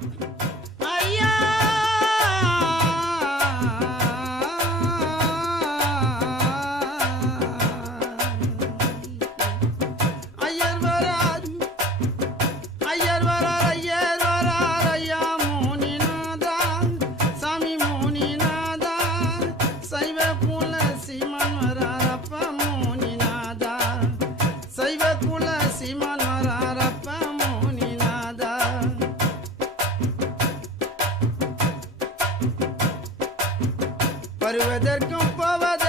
ஐயா ஐயர் வரார் ஐயர் வரார் ஐயர் வரார் ஐயா மோனிநாதா சாமி மோனிநாதா சைவ குல சீமான் வரார் அப்பா மோனிநாதா சைவ குல சீமான் வரார் அப்பா மோனிநாதா வருவதற்கும் போவதற்கும்